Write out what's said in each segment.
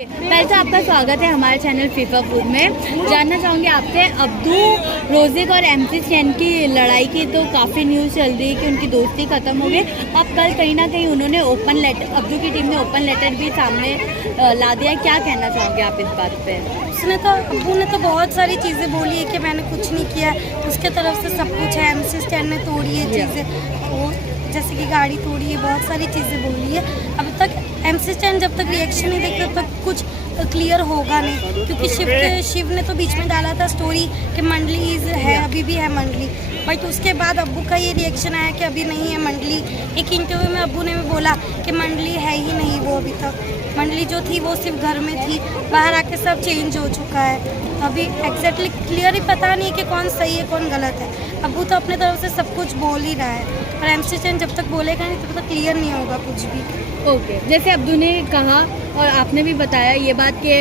पहले तो आपका स्वागत है हमारे चैनल फीफा फूड में। जानना चाहूँगी आपसे, अब्दू रोजिक और एमसी स्टैन की लड़ाई की तो काफ़ी न्यूज़ चल रही है कि उनकी दोस्ती ख़त्म हो गई। अब कल कहीं ना कहीं उन्होंने ओपन लेटर, अब्दू की टीम ने ओपन लेटर भी सामने ला दिया। क्या कहना चाहोगे आप इस बात पे? अब्दू ने तो बहुत सारी चीज़ें बोली है कि मैंने कुछ नहीं किया, उसके तरफ से सब कुछ है। एमसी स्टैन ने तोड़ी है चीज़ें, वो जैसे कि गाड़ी तोड़ी है, बहुत सारी चीज़ें बोली है। अब तक एमसी स्टैन जब तक रिएक्शन नहीं देखते तब तक कुछ क्लियर होगा नहीं, क्योंकि शिव ने तो बीच में डाला था स्टोरी कि मंडली है, अभी भी है मंडली, बट उसके बाद अब्बू का ये रिएक्शन आया कि अभी नहीं है मंडली। एक इंटरव्यू में अब्बू ने भी बोला कि मंडली है ही नहीं, वो अभी तक मंडली जो थी वो सिर्फ घर में थी, बाहर आके सब चेंज हो चुका है। अभी एग्जैक्टली क्लियर ही पता नहीं कि कौन सही है कौन गलत है। अब्बू तो अपने तरफ से सब कुछ बोल ही रहा है, और एमसी स्टैन जब तक बोलेगा नहीं तब तक क्लियर नहीं होगा कुछ भी। ओके, जैसे अब्दू ने कहा और आपने भी बताया ये बात कि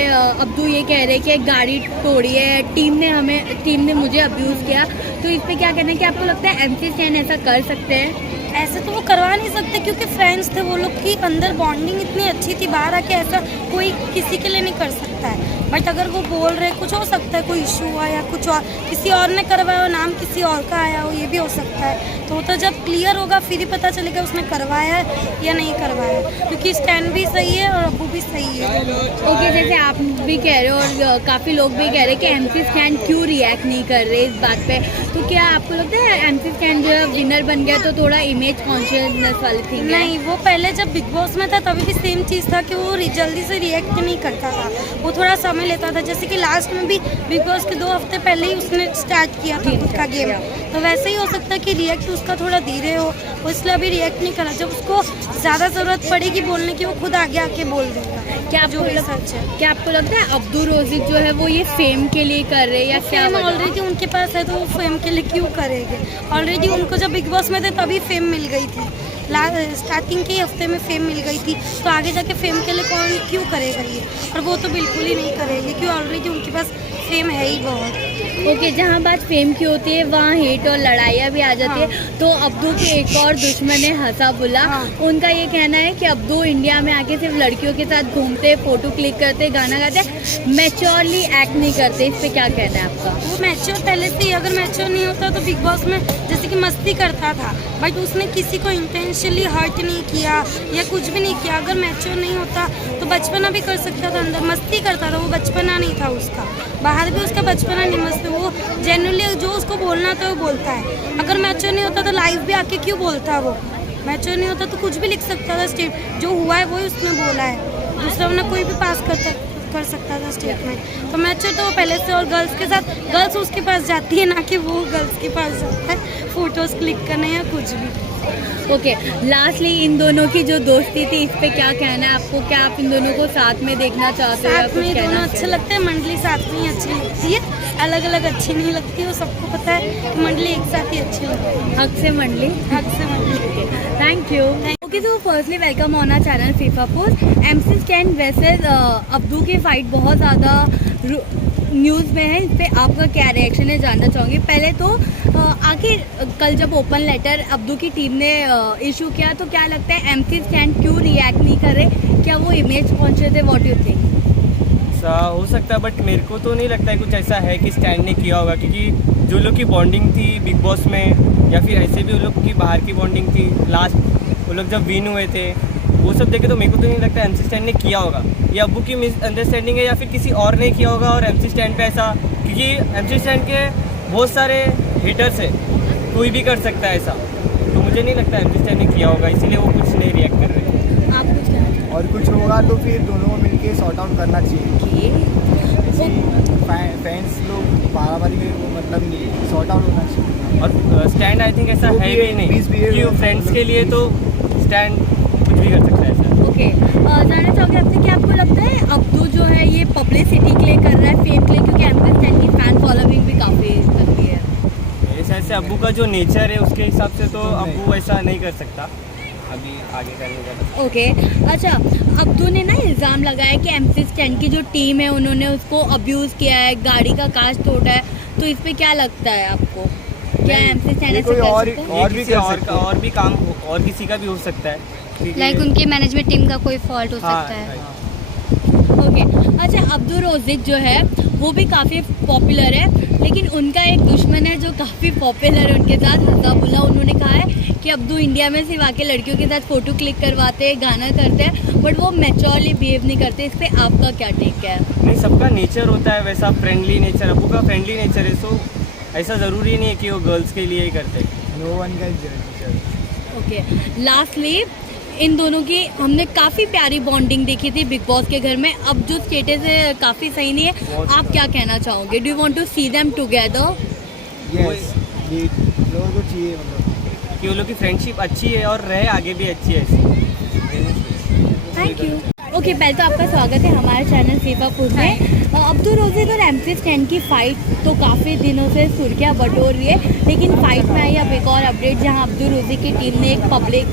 अब्दू ये कह रहे हैं कि गाड़ी तोड़ी है, टीम ने मुझे अब्यूज़ किया, तो इस पे क्या कहना है कि आपको लगता है एमसी स्टैन ऐसा कर सकते हैं? ऐसे तो वो करवा नहीं सकते, क्योंकि फ्रेंड्स थे वो लोग की अंदर बॉन्डिंग इतनी अच्छी थी, बाहर आके ऐसा कोई किसी के लिए नहीं कर सकता है। बट अगर वो बोल रहे, कुछ हो सकता है, कोई इशू हुआ या कुछ और किसी और ने करवाया हो, नाम किसी और का आया हो, ये भी हो सकता है। तो जब क्लियर होगा फिर ही पता चलेगा उसने करवाया है या नहीं करवाया, क्योंकि स्टैंड भी सही है और अब्बू भी सही है। ओके, जैसे आप भी कह रहे हो और काफ़ी लोग भी कह रहे हैं कि एमसी स्टैन क्यों रिएक्ट नहीं कर रहे इस बात पे, तो क्या आपको लगता है एमसी स्टैन जो विनर बन गया तो थोड़ा इमेज कॉन्शियसनेस वाली थी? नहीं, वो पहले जब बिग बॉस में था तभी भी सेम चीज़ था कि वो जल्दी से रिएक्ट नहीं करता था, वो थोड़ा समय लेता था। जैसे कि लास्ट में भी बिग बॉस के 2 हफ्ते पहले ही उसने स्टार्ट किया था खुद का गेम, तो वैसे ही हो सकता है कि रिएक्ट उसका थोड़ा धीरे हो, इसलिए अभी रिएक्ट नहीं करा। जब उसको ज़्यादा ज़रूरत पड़ेगी बोलने की, वो खुद आगे आके बोल देगा। क्या आपको लगता है अब्दू रोजिक जो है वो ये फेम के लिए कर रहे हैं या क्या? ऑलरेडी उनके पास है तो वो फेम के लिए क्यों करेंगे? ऑलरेडी उनको जब बिग बॉस में थे तभी फेम मिल गई थी, स्टार्टिंग के हफ्ते में फेम मिल गई थी, तो आगे जाके फेम के लिए कौन क्यों करेगा ये? और वो तो बिल्कुल ही नहीं करेंगे, क्योंकि ऑलरेडी उनके पास फेम है ही बहुत। ओके, जहाँ बात फेम की होती है वहाँ हेट और लड़ाइयाँ भी आ जाती है। तो अब्दू के एक और दुश्मन है हसाबुल्ला, उनका ये कहना है कि अब्दू इंडिया में आके सिर्फ लड़कियों के साथ घूमते, फोटो क्लिक करते, गाना गाते, मैच्योरली एक्ट नहीं करते। इस पे क्या कहना है आपका? वो मैच्योर पहले से ही, अगर मैच्योर नहीं होता तो बिग बॉस में जैसे कि मस्ती करता था, बट उसने किसी को इंटेंशनली हर्ट नहीं किया या कुछ भी नहीं किया। अगर मैच्योर नहीं होता तो बचपना भी कर सकता था, अंदर मस्ती करता था, वो बचपना नहीं था उसका, बाहर भी उसका बचपना नहीं। मस्त वो जेन्युइनली जो उसको बोलना था वो बोलता है। अगर मैच्योर नहीं होता तो लाइव भी आके क्यों बोलता? वो मैच्योर नहीं होता तो कुछ भी लिख सकता था, स्टेट जो हुआ है वही उसने बोला है, दूसरा वरना कोई भी पास कर सकता था स्टेटमेंट। तो मैच्योर तो वो पहले से, और गर्ल्स के साथ गर्ल्स उसके पास जाती है, ना कि वो गर्ल्स के पास जाता है फोटोज़ क्लिक करने या कुछ भी। ओके, लास्टली इन दोनों की जो दोस्ती थी इस पे क्या कहना है आपको? क्या आप इन दोनों को साथ में देखना चाहते हो? साथ में दोनों अच्छे लगते हैं, मंडली साथ में ही अच्छी लगती है, अलग अलग अच्छी नहीं लगती। वो सबको पता है कि मंडली एक साथ ही अच्छी लगती है। हक से मंडली। Thank you. Okay, so firstly welcome on our channel FIFA food. MC Stan versus Abdu की फाइट बहुत ज़्यादा न्यूज़ में है, इस पर आपका क्या रिएक्शन है जानना चाहूँगी। पहले तो आखिर कल जब ओपन लेटर अब्दू की टीम ने इशू किया तो क्या लगता है एमसी स्टैन क्यों रिएक्ट नहीं कर रहे? क्या वो इमेज कॉन्शियस है? What you think? हो सकता है, बट मेरे को तो नहीं लगता है कुछ ऐसा है कि स्टैंड ने किया होगा, क्योंकि जो लोग की बॉन्डिंग थी बिग बॉस में, या फिर ऐसे भी उन लोग की बाहर की बॉन्डिंग थी, लास्ट वो लोग जब विन हुए थे, वो सब देखे तो मेरे को तो नहीं लगता एमसी स्टैंड ने किया होगा। ये अब्बू की मिसअंडरस्टैंडिंग है या फिर किसी और ने किया होगा और एमसी स्टैंड पे ऐसा, क्योंकि एमसी स्टैंड के बहुत सारे हेटर्स है, कोई भी कर सकता है ऐसा, तो मुझे नहीं लगता एमसी स्टैंड ने किया होगा, इसीलिए वो कुछ नहीं रिएक्ट कर रहे। आप कुछ कहना चाहते हैं? और कुछ होगा तो फिर दोनों को मिलके सॉर्ट आउट करना चाहिए। फैंस लोग बाराबारी में वो मतलब नहीं, सॉर्ट आउट होना चाहिए। और स्टैंड आई थिंक ऐसा है भी नहीं, क्योंकि फ्रेंड्स के लिए तो स्टैंड कुछ भी कर सकता है ऐसा। ओके, जानना चाहोगे आपसे कि आपको लगता है अब्दू जो है ये पब्लिसिटी के लिए कर रहा है, फेम के लिए? क्योंकि एमसी स्टैन की फैन फॉलोइंग भी काफ़ी करती है। ऐसे अब्बू का जो नेचर है उसके हिसाब से तो अब्बू ऐसा नहीं कर सकता अभी आगे करने का। ओके, अच्छा, अब्दू ने ना इल्ज़ाम लगाया कि एमसी स्टैन की जो टीम है उन्होंने उसको अब्यूज़ किया है, गाड़ी का कांच तोड़ा है, तो इस पे क्या लगता है आपको? क्या एमसी स्टैन ऐसा कर सकता है? और भी काम और किसी का भी हो सकता है, लाइक उनकी मैनेजमेंट टीम का कोई फॉल्ट हो सकता है। ओके, अब्दू रोजिक जो है वो भी काफ़ी पॉपुलर है, लेकिन उनका एक दुश्मन है जो काफ़ी पॉपुलर है उनके साथ, हसाबुल्ला। उन्होंने कहा है कि अब्दू इंडिया में सिर्फ आके लड़कियों के साथ फ़ोटो क्लिक करवाते हैं, गाना करते हैं, बट वो मैच्योरली बिहेव नहीं करते। इस पर आपका क्या टेक है? नहीं, सबका नेचर होता है वैसा, फ्रेंडली नेचर, अब्बू का फ्रेंडली नेचर है, सो ऐसा ज़रूरी नहीं है कि वो गर्ल्स के लिए ही करते। नो वन कैन जज। ओके, लास्टली इन दोनों की हमने काफ़ी प्यारी बॉन्डिंग देखी थी बिग बॉस के घर में। अब जो स्टेटस है काफ़ी सही नहीं है, आप क्या कहना चाहोगे? Do you want to see them together? Yes, ये लोगों को चाहिए, मतलब कि वो लोग की फ्रेंडशिप अच्छी है और रहे आगे भी अच्छी है ऐसी। Thank you. ओके, पहले तो आपका स्वागत है हमारे चैनल फीफापुर में। अब्दू रोजिक और MC स्टैन की फाइट तो काफ़ी दिनों से सुर्खियाँ बटोर रही है, लेकिन फाइट में आई अब एक और अपडेट जहां अब्दू रोजिक की टीम ने एक पब्लिक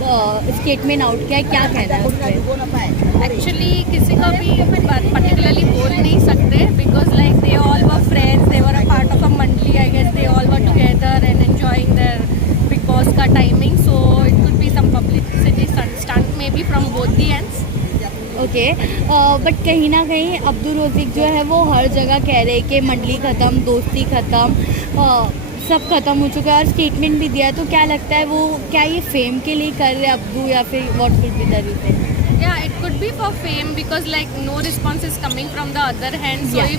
स्टेटमेंट आउट किया है। क्या कहना है उस पर? एक्चुअली किसी का भी पर्टिकुलरली बोल नहीं सकते, because like they all were friends, they were a part of a मंडली, I guess they all were together and enjoying their Bigg Boss का timing, so it could be some publicity stunt maybe from both the ends. Okay, but कहीं ना कहीं Abdu Rozik जो है वो हर जगह कह रहे हैं कि मंडली ख़त्म, दोस्ती ख़त्म, सब ख़त्म हो चुका है, और स्टेटमेंट भी दिया है। तो क्या लगता है वो क्या ये फेम के लिए कर रहे हैं अब्दू, या फिर what will be the reason? Yeah, it could be for fame because like no response is coming from the other hand. So Yeah.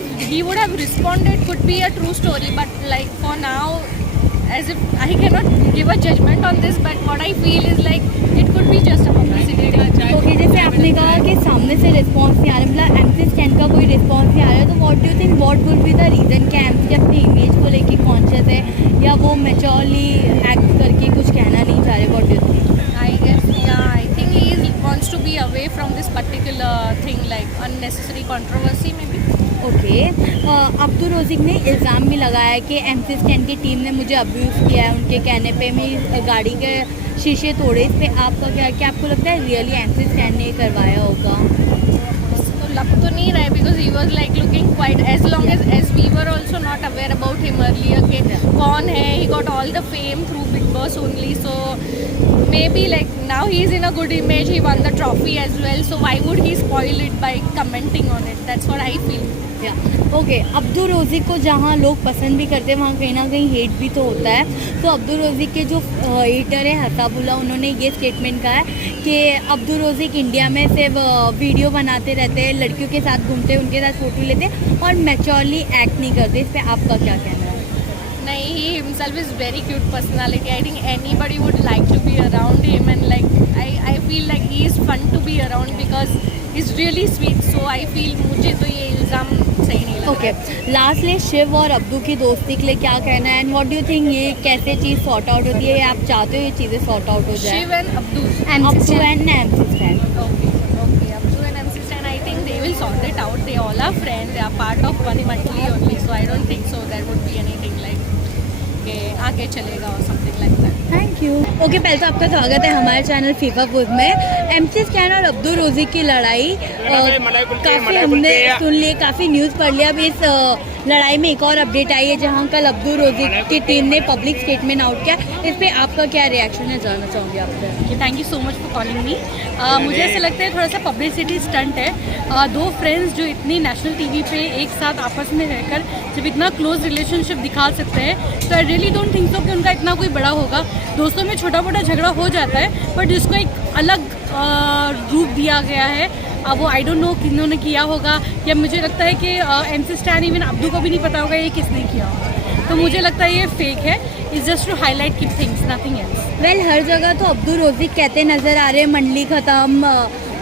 if he would have responded, could be a true story. But like for now, as if I cannot give a judgment on this, but what I feel is like it could be just a publicity thing. Okay, जैसे आपने कहा कि सामने से response नहीं आ रहा, मतलब MC stand का कोई रिस्पॉन्स नहीं आ रहा है, तो what do you think what will be the reason? क्या MC अपनी इमेज को लेके कॉन्शियस है, या वो मैच्योरली एक्ट करके कुछ कहना नहीं चाह रहे? What do you think? I guess yeah, I think he wants to be away from this particular thing, like unnecessary controversy maybe. Okay, Abdu Rozik ने इल्ज़ाम भी लगाया है कि MC स्टैन की टीम ने मुझे अब्यूज़ किया है, उनके कहने पे मेरी गाड़ी के शीशे तोड़े। इस पर आपका क्या आपको लगता है रियली MC स्टैन ने करवाया होगा? तो लग तो नहीं रहा है because he was like looking quite as long as we were also not aware about him earlier के कौन है, he got all the fame through Bigg Boss only, so maybe like now he is in a good image, he won the trophy as well, so why would he spoil it by commenting on it? That's what I feel. Okay, Abdu Rozik को जहाँ लोग पसंद भी करते हैं वहाँ कहीं ना कहीं हेट भी तो होता है। तो अब्दू रोजिक के जो हेटर है हसाबुल्ला, उन्होंने ये स्टेटमेंट कहा है कि अब्दू रोजिक इंडिया में सिर्फ वीडियो बनाते रहते हैं, लड़कियों के साथ घूमते हैं, उनके साथ फ़ोटो लेते हैं और मैच्योरली एक्ट नहीं करते। इस पर आपका क्या कहना है? नहीं, he himself is very cute personality. I think anybody would like to be around him, and like I feel like he is fun to be around because he's really sweet. So I feel मुझे तो ये इल्ज़ाम सही नहीं लग okay, lastly Shiv और Abdu की दोस्ती के लिए क्या कहना है, and what do you think ये कैसे चीज़ सॉर्ट आउट होती है, आप चाहते हो ये चीज़ें सॉर्ट आउट हो जाए? Shiv and Abdu Abdu and MC Stan. Okay, Abdu and MC Stan, I think they will sort it out. They all are friends. They are part of one monthly only. So I don't think so there would be anything like के आगे चलेगा और something like that. Thank you. Okay, पहले तो आपका स्वागत है हमारे चैनल फीफापुर में। MC स्टैन और अब्दू रोजिक की लड़ाई काफ़ी हमने सुन ली, काफ़ी न्यूज़ पढ़ लिया। अब इस लड़ाई में एक और अपडेट आई है जहां कल अब्दू रोजिक की टीम ने पब्लिक स्टेटमेंट आउट किया। इस पे आपका क्या रिएक्शन है, जानना चाहूँगी आपसे। Thank you so much for calling me. मुझे ऐसा लगता है थोड़ा सा पब्लिसिटी स्टंट है। दो फ्रेंड्स जो इतनी नेशनल टीवी पे एक साथ आपस में रहकर जब इतना क्लोज रिलेशनशिप दिखा सकते हैं, तो I really don't think so कि उनका इतना कोई बड़ा होगा। दोस्तों में छोटा मोटा झगड़ा हो जाता है, बट जिसको एक अलग रूप दिया गया है, वो आई डोंट नो किन्होंने किया होगा, या मुझे लगता है कि MC स्टैन इवन अब्दू को भी नहीं पता होगा ये किसने किया होगा। तो मुझे लगता है ये फेक है, इट्स जस्ट टू हाईलाइट की थिंग्स, नथिंग एल्स। वेल, हर जगह तो अब्दू रोजिक कहते नज़र आ रहे हैं मंडली ख़त्म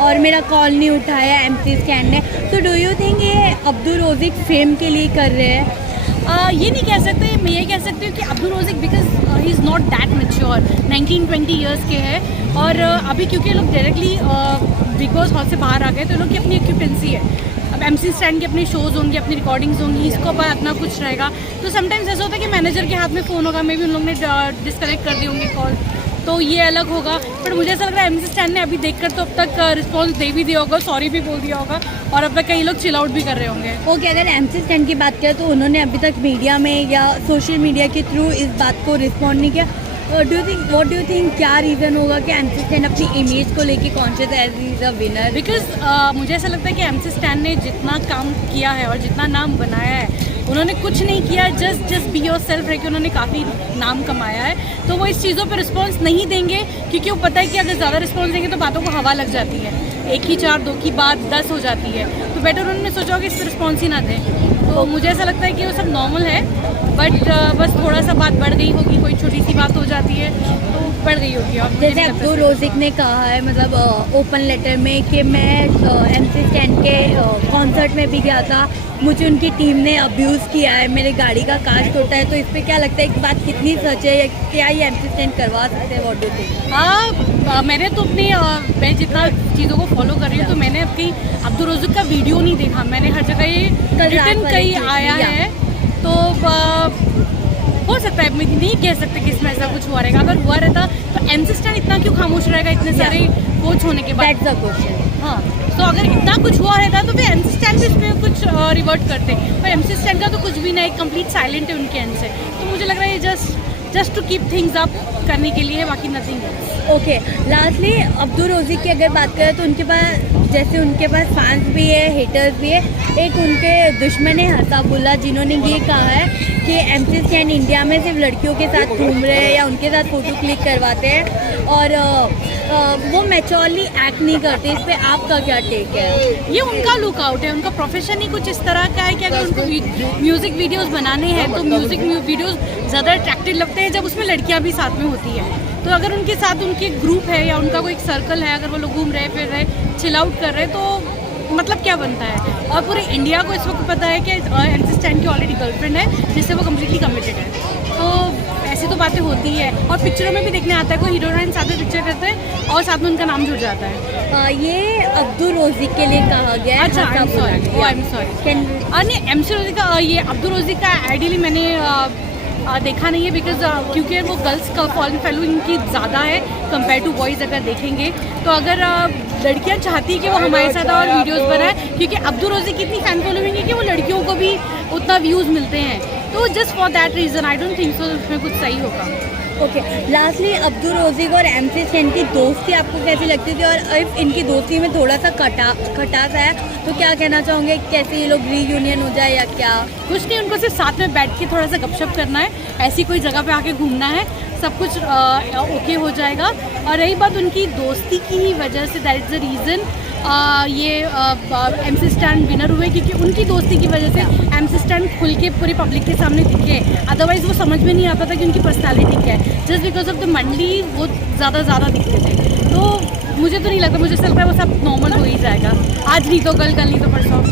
और मेरा कॉल नहीं उठाया MC स्टैन ने। तो डू यू थिंक ये अब्दू रोजिक फेम के लिए कर रहे हैं? ये नहीं कह सकते, मैं ये कह सकती हूँ कि Abdu Rozik because he is not that mature, 19-20 years के हैं, और अभी क्योंकि लोग डायरेक्टली बिग बॉस हाउस से बाहर आ गए तो लोग की अपनी एक्यूपेंसी है। अब MC स्टैन के अपने शोज़ होंगे, अपनी रिकॉर्डिंग्स होंगी, इसको पर अपना कुछ रहेगा। तो समटाइम्स ऐसा होता है कि मैनेजर के हाथ में फ़ोन होगा, मे भी उन लोग ने डिस्कनेक्ट कर दी होंगी कॉल, तो ये अलग होगा। बट मुझे ऐसा लग रहा है MC स्टैन ने अभी देखकर तो अब तक रिस्पॉन्स दे भी दिया होगा, सॉरी भी बोल दिया होगा, और अब तक कई लोग चिल आउट भी कर रहे होंगे। ओके, अगर MC स्टैन की बात करें तो उन्होंने अभी तक मीडिया में या सोशल मीडिया के थ्रू इस बात को रिस्पॉन्ड नहीं किया। व्हाट डू यू थिंक क्या रीज़न होगा कि MC Stan अपनी इमेज को लेके कॉन्शियस है as is a winner? Because मुझे ऐसा लगता है कि MC Stan ने जितना काम किया है और जितना नाम बनाया है, उन्होंने कुछ नहीं किया, जस्ट बी योर सेल्फ रह के उन्होंने काफ़ी नाम कमाया है। तो वो इस चीज़ों पे रिस्पांस नहीं देंगे क्योंकि वो पता है कि अगर ज़्यादा रिस्पांस देंगे तो बातों को हवा लग जाती है, 1 की 4 2 की बात 10 हो जाती है। तो बेटर उन्होंने सोचा कि इस पर रिस्पॉन्स ही ना दें। तो मुझे ऐसा लगता है कि वो सब नॉर्मल है, बट बस थोड़ा सा बात बढ़ गई होगी, कोई छोटी सी बात हो जाती है तो बढ़ गई होगी। और मुझे जैसे नहीं लगता अब्दुल रोज़िक ने कहा है मतलब ओपन लेटर में कि मैं MC Stan के कॉन्सर्ट में भी गया था, मुझे उनकी टीम ने अब्यूज़ किया है, मेरे गाड़ी का कांच टूटा है। तो इस पे क्या लगता है कि बात कितनी सच है, क्या ये MC Stan करवा सकते हैं? What do you think? हाँ, मैंने तो अपनी मैं जितना चीज़ों को फॉलो कर रही हूँ तो मैंने अपनी अब्दुल रोज़िक का वीडियो नहीं देखा, मैंने हर जगह ये रिटर्न कहीं आया है। तो हो सकता है, मैं नहीं कह सकते कि इसमें ऐसा कुछ हुआ रहेगा। अगर हुआ रहता तो MC Stan इतना क्यों खामोश रहेगा इतने सारे कोच होने के बाद? That's the question. हाँ, तो अगर इतना कुछ हुआ रहता तो फिर MC Stan भी इसमें कुछ रिवर्ट करते, पर MC Stan का तो कुछ भी नहीं, कंप्लीट साइलेंट है उनके एंड से। तो मुझे लग रहा है ये just to keep things up करने के लिए, बाकी nothing else. Okay, lastly Abdul Rozik की अगर बात करें तो उनके पास फैंस भी है, हेटर्स भी है। एक उनके दुश्मन है हसाबुल्ला, जिन्होंने ये कहा है कि MC Stan इंडिया में सिर्फ लड़कियों के साथ घूम रहे हैं या उनके साथ फ़ोटो क्लिक करवाते हैं और वो मैच्योरली एक्ट नहीं करते। इस पे आपका क्या टेक है? ये उनका लुकआउट है, उनका प्रोफेशन ही कुछ इस तरह का है कि अगर उनको म्यूज़िक वीडियोस बनाने हैं तो म्यूज़िक वीडियोस ज़्यादा अट्रैक्टिव लगते हैं जब उसमें लड़कियां भी साथ में होती है। तो अगर उनके साथ उनकी ग्रुप है या उनका कोई सर्कल है, अगर वो लोग घूम रहे फिर रहे, चिल आउट कर रहे, तो मतलब क्या बनता है? और पूरे इंडिया को इस वक्त पता है कि MC Stan की ऑलरेडी गर्लफ्रेंड है जिससे वो कम्प्लीटली कमिटेड है। तो ऐसी तो बातें होती है और पिक्चरों में भी देखने आता है, कोई हीरो हीरोइन साथ में पिक्चर करते हैं और साथ में उनका नाम जुड़ जाता है। ये अब्दुल रोज़िक के लिए कहा गया है। अच्छा, आई एम सॉरी। नहीं, MC रोज़िक का ये अब्दुल रोज़िक का आइडियली मैंने देखा नहीं है, बिकॉज क्योंकि वो गर्ल्स का फॉलोइंग की ज़्यादा है कंपेयर टू बॉयज़। अगर देखेंगे तो अगर लड़कियां चाहती कि वो हमारे साथ और वीडियोस बनाए, क्योंकि अब्दुल रोज़िक की इतनी फैन फॉलोइंग है कि वो लड़कियों को भी उतना व्यूज़ मिलते हैं, तो just for that reason I don't think so उसमें कुछ सही होगा। ओके, लास्टली अब्दुल रोज़िक और MC Stan की दोस्ती आपको कैसी लगती थी? और इफ इनकी दोस्ती में थोड़ा सा खटास है तो क्या कहना चाहोगे, कैसे ये लोग रीयूनियन हो जाए या क्या? कुछ नहीं, उनको सिर्फ साथ में बैठ के थोड़ा सा गपशप करना है, ऐसी कोई जगह पे आके घूमना है, सब कुछ ओके हो जाएगा। और रही बात उनकी दोस्ती की ही वजह से, दैट इज़ द रीज़न ये MC Stan विनर हुए, क्योंकि उनकी दोस्ती की वजह से MC Stan खुल के पूरी पब्लिक के सामने दिखे। अदरवाइज़ वो समझ में नहीं आता था कि उनकी पर्सनालिटी क्या है, जस्ट बिकॉज ऑफ द मंडली वो ज़्यादा दिखते थे। तो मुझे तो नहीं लगता, मुझे ऐसा लगता है वो सब नॉर्मल हो ही जाएगा, आज नहीं तो कल नहीं तो परसों।